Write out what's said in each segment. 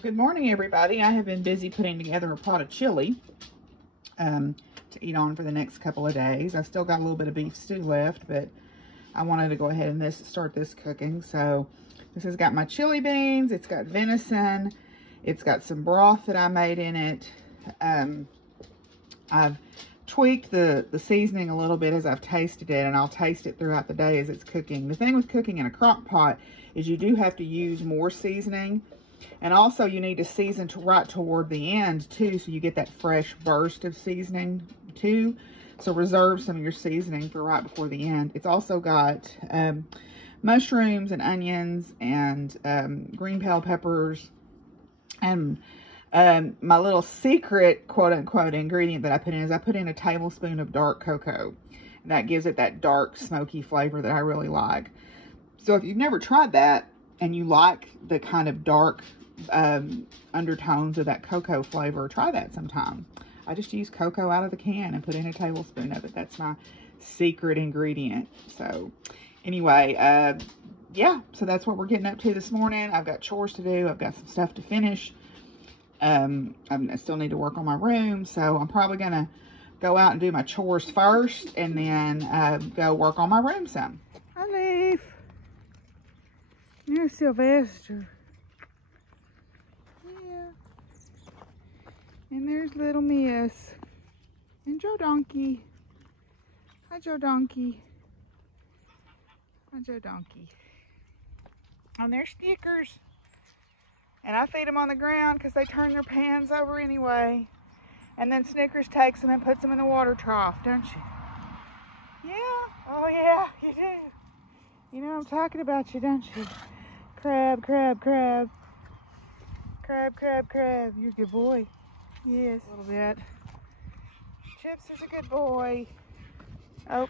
Good morning, everybody. I have been busy putting together a pot of chili to eat on for the next couple of days. I've still got a little bit of beef stew left, but I wanted to go ahead and start this cooking. So this has got my chili beans, it's got venison, it's got some broth that I made in it. I've tweaked the seasoning a little bit as I've tasted it, and I'll taste it throughout the day as it's cooking. The thing with cooking in a crock pot is you do have to use more seasoning. And also you need to season right toward the end too, so you get that fresh burst of seasoning too. So reserve some of your seasoning for right before the end. It's also got mushrooms and onions and green bell peppers. And my little secret quote unquote ingredient that I put in is I put in a tablespoon of dark cocoa. And that gives it that dark smoky flavor that I really like. So if you've never tried that, and you like the kind of dark undertones of that cocoa flavor, try that sometime. I just use cocoa out of the can and put in a tablespoon of it. That's my secret ingredient. So anyway, yeah, so that's what we're getting up to this morning. I've got chores to do. I've got some stuff to finish. I still need to work on my room, so I'm probably going to go out and do my chores first and then go work on my room some. Hi, Leaf. There's Sylvester. Yeah. And there's little Miss. And Joe Donkey. Hi, Joe Donkey. Hi, Joe Donkey. And there's Snickers. And I feed them on the ground because they turn their pans over anyway. And then Snickers takes them and puts them in the water trough, don't you? Yeah. Oh, yeah, you do. You know I'm talking about you, don't you? Crab, crab, crab. Crab, crab, crab. You're a good boy. Yes, a little bit. Chips is a good boy. Oh,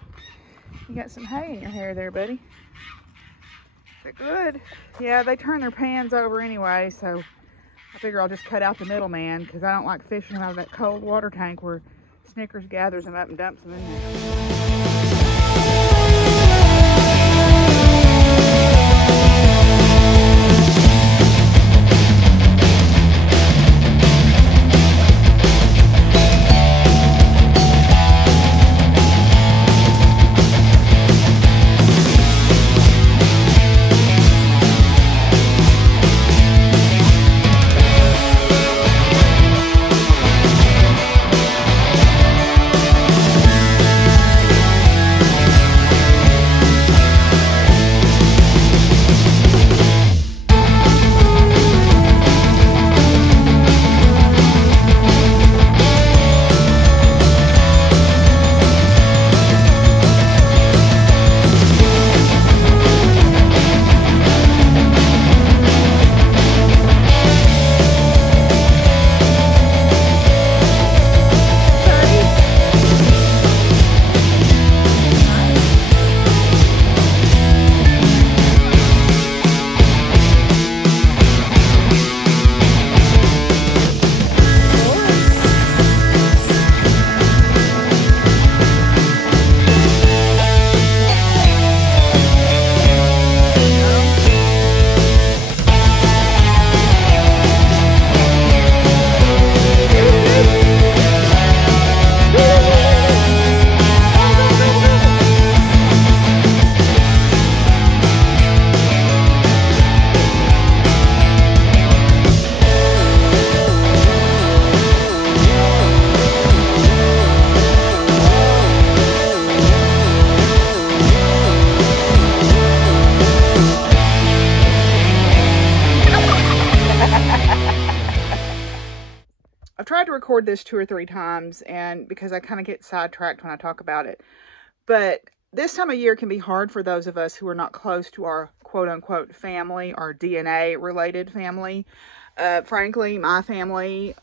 you got some hay in your hair there, buddy. Is it good? Yeah, they turn their pans over anyway, so I figure I'll just cut out the middleman because I don't like fishing them out of that cold water tank where Snickers gathers them up and dumps them in there. tried to record this 2 or 3 times, and because I kind of get sidetracked when I talk about it. But this time of year can be hard for those of us who are not close to our quote-unquote family, our DNA-related family. Frankly, my family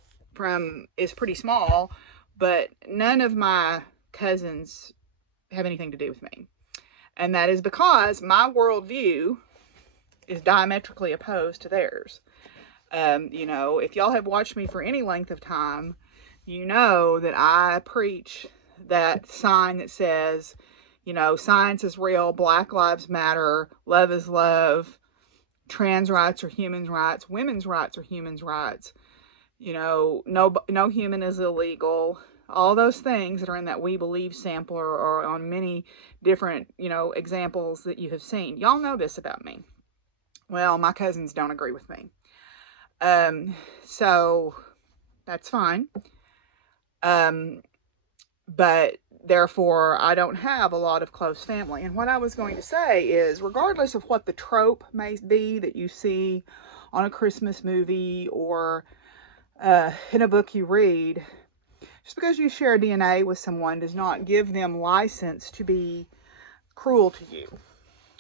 is pretty small, but none of my cousins have anything to do with me. And that is because my worldview is diametrically opposed to theirs. You know, if y'all have watched me for any length of time, you know that I preach that sign that says, you know, science is real, Black Lives Matter, love is love, trans rights are human rights, women's rights are human rights. You know, no human is illegal. All those things that are in that We Believe sampler are on many different, you know, examples that you have seen. Y'all know this about me. Well, my cousins don't agree with me. So that's fine. But therefore, I don't have a lot of close family. And what I was going to say is, regardless of what the trope may be that you see on a Christmas movie or in a book you read, just because you share DNA with someone does not give them license to be cruel to you.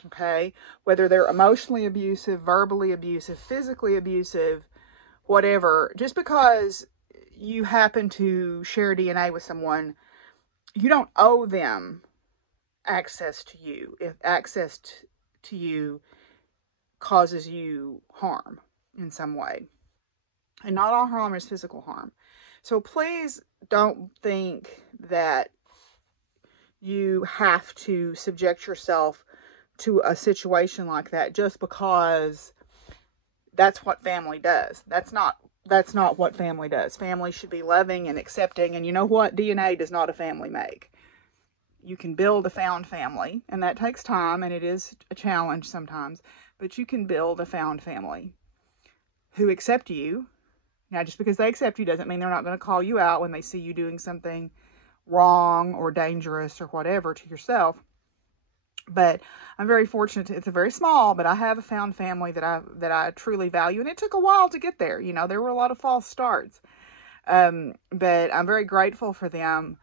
Okay? Whether they're emotionally abusive, verbally abusive, physically abusive, whatever, just because you happen to share DNA with someone, you don't owe them access to you if access to you causes you harm in some way. And not all harm is physical harm. So please don't think that you have to subject yourself to a situation like that just because that's what family does. That's not what family does. Family should be loving and accepting. And you know what? DNA does not a family make. You can build a found family, and that takes time, and it is a challenge sometimes, but you can build a found family who accept you. Now, just because they accept you doesn't mean they're not going to call you out when they see you doing something wrong or dangerous or whatever to yourself. But I'm very fortunate. It's a very small, but I have a found family that I truly value, and it took a while to get there. You know, there were a lot of false starts, but I'm very grateful for them.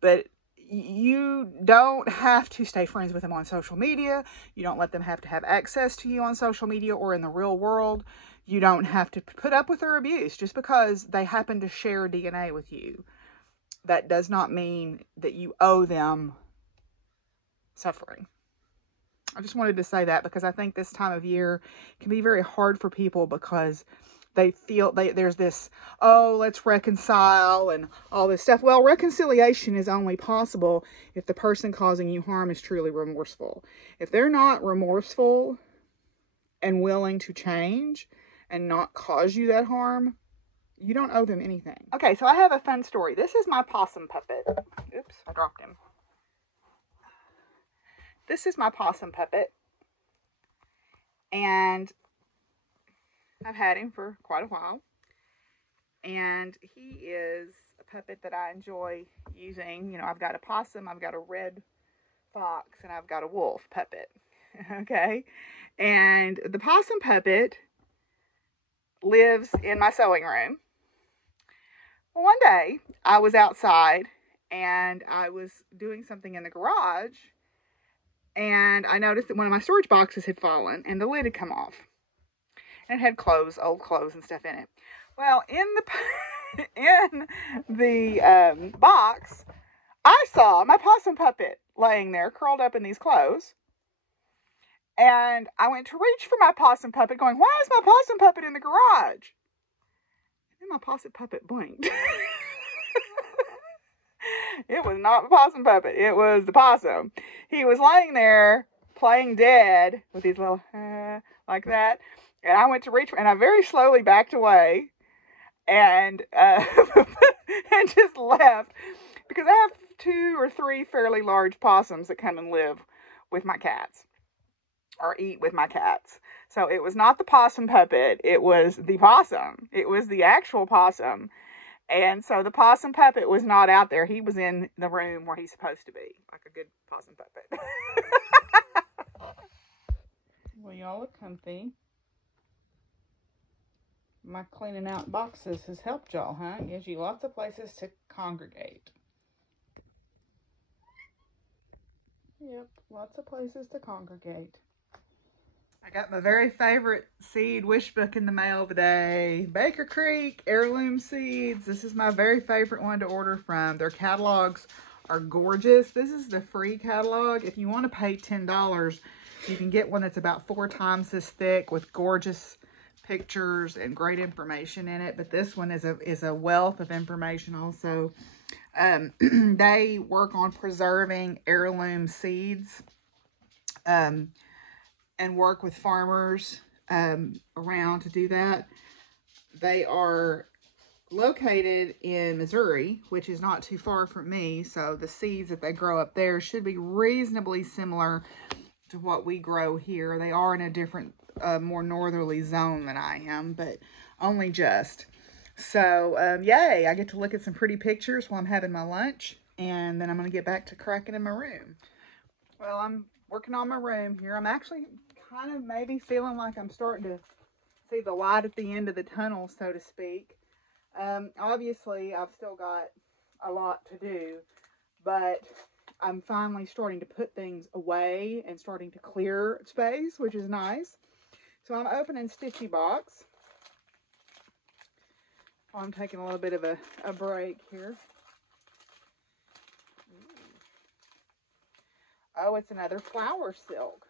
But you don't have to stay friends with them on social media. You don't let them have to have access to you on social media or in the real world. You don't have to put up with their abuse just because they happen to share DNA with you. That does not mean that you owe them suffering. I just wanted to say that because I think this time of year can be very hard for people because they feel there's this, oh, let's reconcile and all this stuff. Well, reconciliation is only possible if the person causing you harm is truly remorseful. If they're not remorseful and willing to change and not cause you that harm, you don't owe them anything. Okay, so I have a fun story. This is my Possum Puppet. Oops, I dropped him. This is my Possum Puppet. And I've had him for quite a while. And he is a puppet that I enjoy using. You know, I've got a possum, I've got a red fox, and I've got a wolf puppet. Okay? And the Possum Puppet lives in my sewing room. Well, one day, I was outside, and I was doing something in the garage, and I noticed that one of my storage boxes had fallen, and the lid had come off. And it had clothes, old clothes and stuff in it. Well, in the box, I saw my Possum Puppet laying there, curled up in these clothes. And I went to reach for my Possum Puppet, going, why is my Possum Puppet in the garage? And my Possum Puppet blinked. It was not the Possum Puppet. It was the possum. He was laying there playing dead with his little like that. And I went to reach for, and I very slowly backed away and and just left because I have 2 or 3 fairly large possums that come and live with my cats or eat with my cats. So it was not the Possum Puppet. It was the possum. It was the actual possum. And so the Possum Puppet was not out there. He was in the room where he's supposed to be, like a good Possum Puppet. Well, y'all look comfy. My cleaning out boxes has helped y'all, huh? It gives you lots of places to congregate. Yep, lots of places to congregate. I got my very favorite seed wish book in the mail today. Baker Creek Heirloom Seeds. This is my very favorite one to order from. Their catalogs are gorgeous. This is the free catalog. If you want to pay $10, you can get one that's about 4 times this thick with gorgeous pictures and great information in it, but this one is a wealth of information also. They work on preserving heirloom seeds, and work with farmers around to do that. They are located in Missouri, which is not too far from me, so the seeds that they grow up there should be reasonably similar to what we grow here. They are in a different, more northerly zone than I am, but only just. So, yay, I get to look at some pretty pictures while I'm having my lunch, and then I'm going to get back to cracking in my room. Well, I'm working on my room here. I'm actually kind of maybe feeling like I'm starting to see the light at the end of the tunnel, so to speak. Obviously, I've still got a lot to do, but I'm finally starting to put things away and starting to clear space, which is nice. So I'm opening Stitchy Box. I'm taking a little bit of a break here. Oh, it's another flower silk.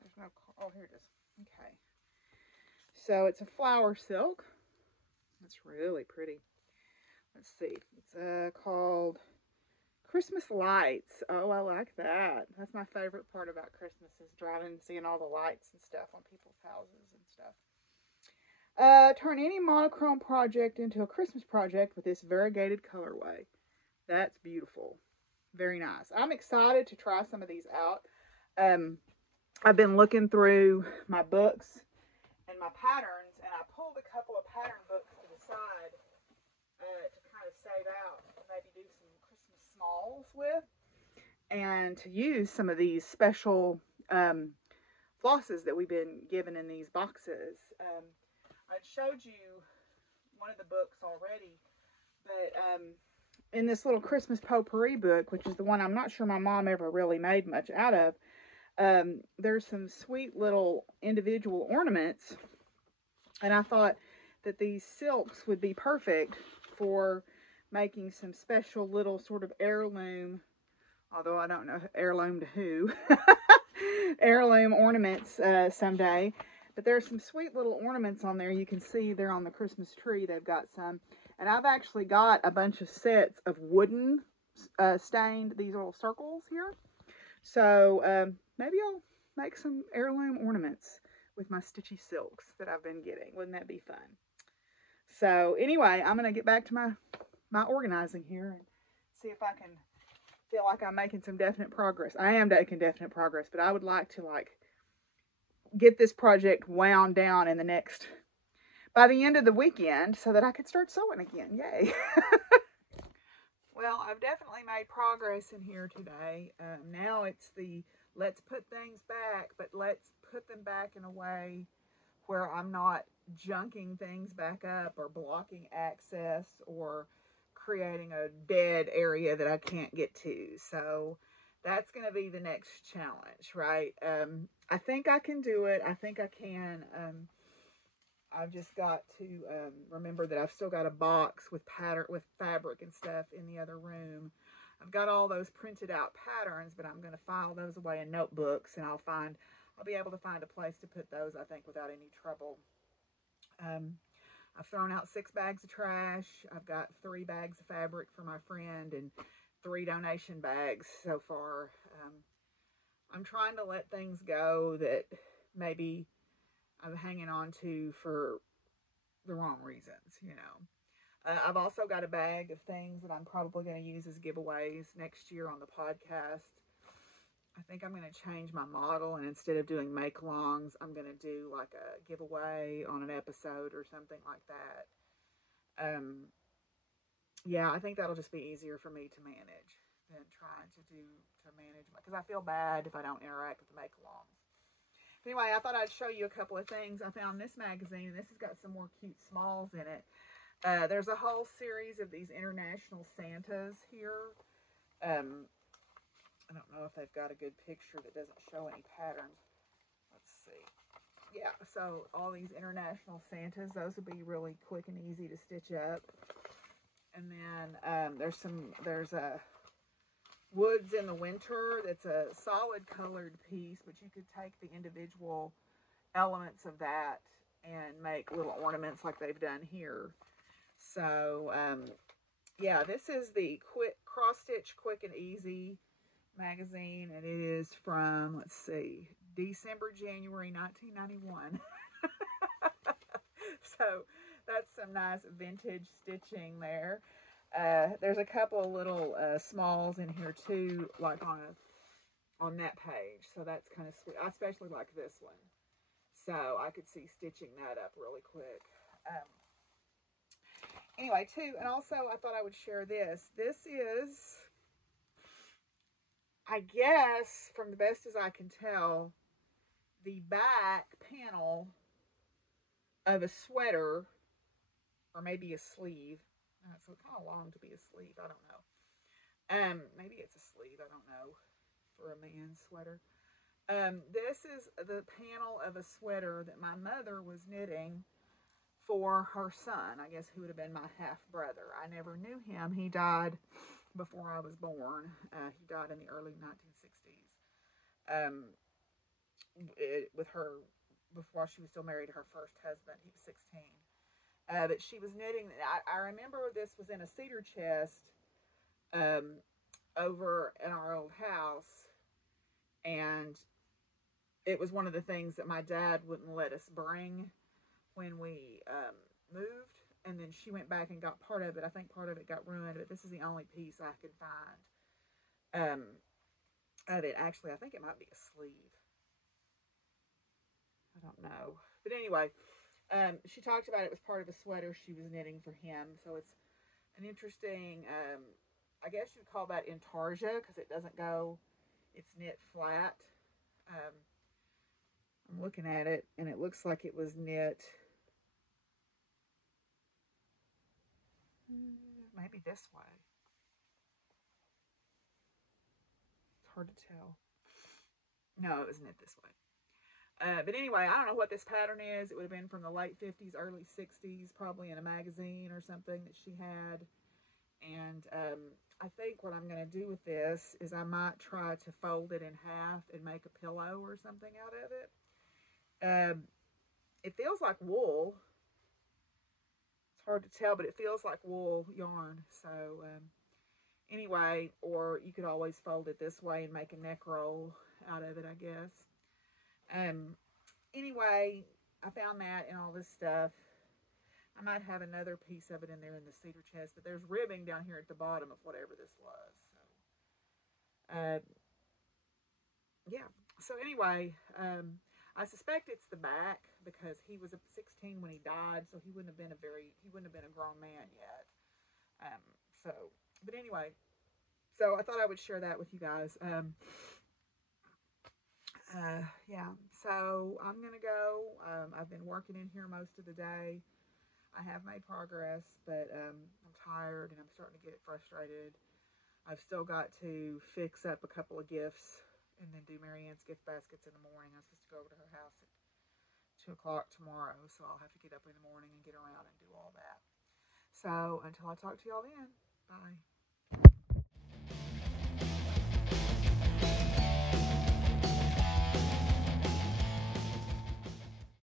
There's no, oh, here it is. Okay. So it's a flower silk. It's really pretty. Let's see. It's called Christmas Lights. Oh, I like that. That's my favorite part about Christmas is driving and seeing all the lights and stuff on people's houses and stuff. Turn any monochrome project into a Christmas project with this variegated colorway. That's beautiful. Very nice. I'm excited to try some of these out. I've been looking through my books and my patterns, and I pulled a couple of pattern books to the side to kind of save out and maybe do some Christmas smalls with, and to use some of these special flosses that we've been given in these boxes. I showed you one of the books already, but in this little Christmas potpourri book, which is the one I'm not sure my mom ever really made much out of, there's some sweet little individual ornaments, and I thought that these silks would be perfect for making some special little sort of heirloom, although I don't know heirloom to who, heirloom ornaments someday. But there's some sweet little ornaments on there. You can see they're on the Christmas tree. They've got some. And I've actually got a bunch of sets of wooden stained, these little circles here. So maybe I'll make some heirloom ornaments with my stitchy silks that I've been getting. Wouldn't that be fun? So anyway, I'm going to get back to my organizing here and see if I can feel like I'm making some definite progress. I am making definite progress, but I would like to get this project wound down in the next, by the end of the weekend, so that I could start sewing again. Yay. Well, I've definitely made progress in here today. Now it's the let's put things back, but let's put them back in a way where I'm not junking things back up or blocking access or creating a dead area that I can't get to. So that's going to be the next challenge, right? I think I can do it. I think I can. I've just got to remember that I've still got a box with fabric and stuff in the other room. I've got all those printed out patterns, but I'm going to file those away in notebooks, and I'll be able to find a place to put those, I think, without any trouble. I've thrown out 6 bags of trash. I've got 3 bags of fabric for my friend and 3 donation bags so far. I'm trying to let things go that maybe I'm hanging on to for the wrong reasons, you know. I've also got a bag of things that I'm probably going to use as giveaways next year on the podcast. I think I'm going to change my model, and instead of doing make-alongs, I'm going to do like a giveaway on an episode or something like that. Yeah, I think that'll just be easier for me to manage than trying to manage, because I feel bad if I don't interact with the make-alongs. Anyway, I thought I'd show you a couple of things. I found this magazine, and this has got some more cute smalls in it. There's a whole series of these international Santas here. I don't know if they've got a good picture that doesn't show any patterns. Let's see. Yeah, so all these international Santas, those would be really quick and easy to stitch up. And then there's a Woods in the Winter. That's a solid colored piece, but you could take the individual elements of that and make little ornaments like they've done here. So, yeah, this is the Cross Stitch Quick and Easy magazine, and it is from, let's see, December, January 1991. So that's some nice vintage stitching there. There's a couple of little smalls in here too, like on that page. So that's kind of sweet. I especially like this one. So I could see stitching that up really quick. Anyway, too, and also I thought I would share this. This is, I guess, from the best as I can tell, the back panel of a sweater, or maybe a sleeve. So it's kind of long to be a sleeve. I don't know. Maybe it's a sleeve. I don't know. For a man's sweater. This is the panel of a sweater that my mother was knitting for her son. I guess who would have been my half brother. I never knew him. He died before I was born. He died in the early 1960s. With her, before she was still married to her first husband. He was 16. But she was knitting. I remember this was in a cedar chest over in our old house, and it was one of the things that my dad wouldn't let us bring when we moved, and then she went back and got part of it. I think part of it got ruined, but this is the only piece I could find of it. Actually, I think it might be a sleeve. I don't know. But anyway, she talked about it was part of a sweater she was knitting for him, so it's an interesting, I guess you'd call that intarsia, because it doesn't go, it's knit flat. I'm looking at it, and it looks like it was knit, maybe this way. It's hard to tell. No, it was knit this way. But anyway, I don't know what this pattern is. It would have been from the late 50s, early 60s, probably in a magazine or something that she had. And I think what I'm going to do with this is I might try to fold it in half and make a pillow or something out of it. It feels like wool. It's hard to tell, but it feels like wool yarn. So anyway, or you could always fold it this way and make a neck roll out of it, I guess. Anyway, I found that and all this stuff. I might have another piece of it in there in the cedar chest, but there's ribbing down here at the bottom of whatever this was. So, yeah. So anyway, I suspect it's the back, because he was 16 when he died, so he wouldn't have been a grown man yet. So, but anyway, so I thought I would share that with you guys. Yeah, so I'm going to go. I've been working in here most of the day. I have made progress, but I'm tired and I'm starting to get frustrated. I've still got to fix up a couple of gifts and then do Marianne's gift baskets in the morning. I'm supposed to go over to her house at 2 o'clock tomorrow, so I'll have to get up in the morning and get around and do all that. So until I talk to y'all then, bye.